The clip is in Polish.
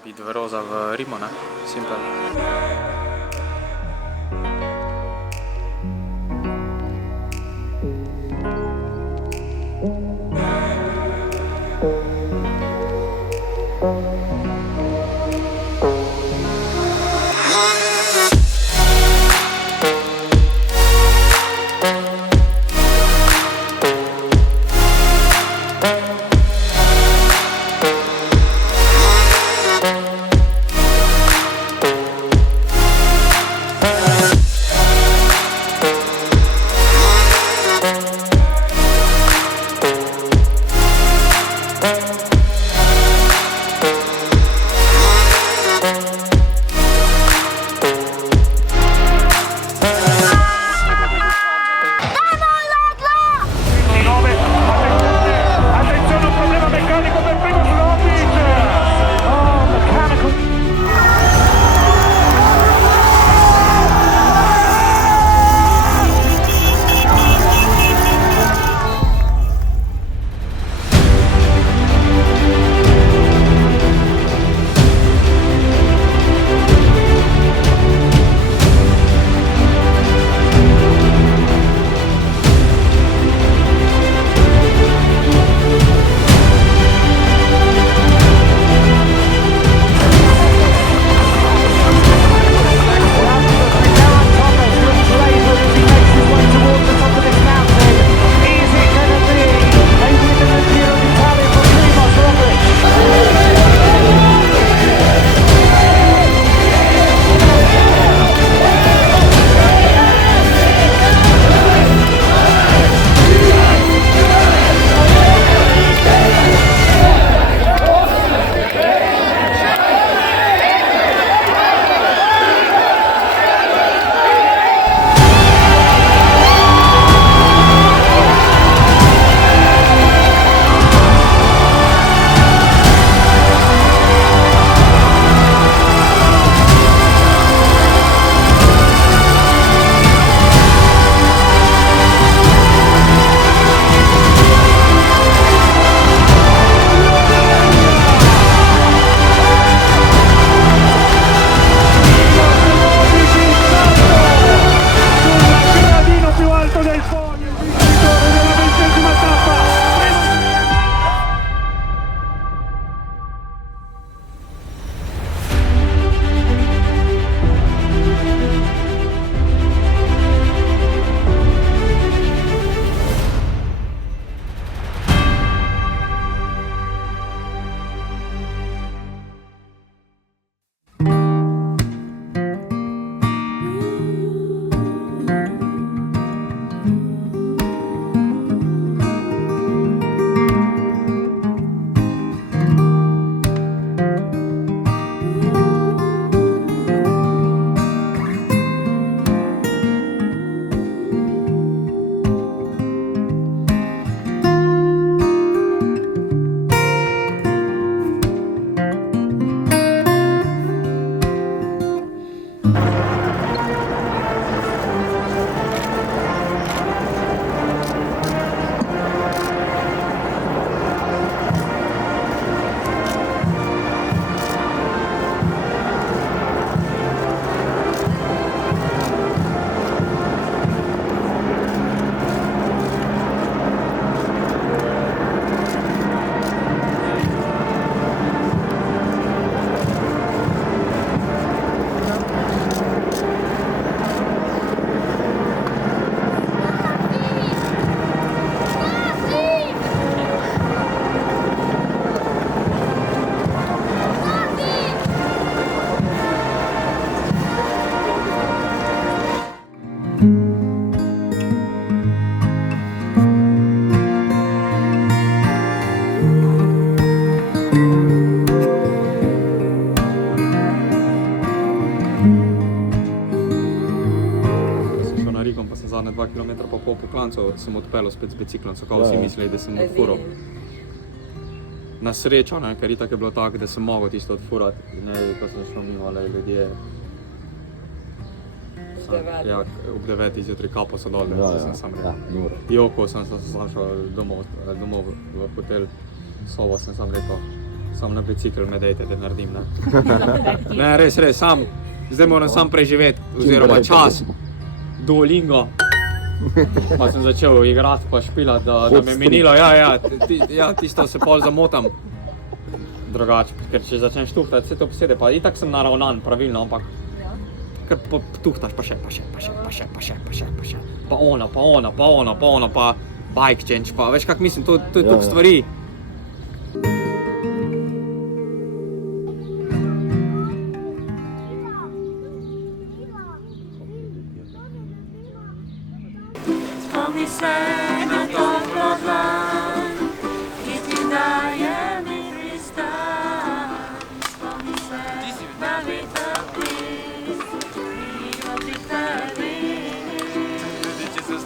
Biti v Roza v Rimu, ne? Simpel. zadnje 2 km pa pol po klancu sem odpeljal spet z biciklom, so kao vsi mislili, da sem odfural. Na srečo, ne, ker itak je bilo tako, da sem mogel tisto odfurati. Ne, ko sem šel mimo, ale ljudje... Ja, ob 9 zjutraj kapo so dol, sem sam rekel. Joko sem šel domov v hotel, sobo sem sam rekel, Sam na bicikl me dejte, da naredim, ne. Ne, res, zdaj moram sam preživeti, oziroma čas, Duolingo. Pa sem začel igrati pa špilati, da me je minilo, tisto se pol zamotam. Drugače, ker če začneš tuhtati, vse to posede, pa itak sem naravnan pravilno, ampak ker tuhtaš pa še. Pa ona, pa bike change, pa veš kak mislim, to je toliko stvari.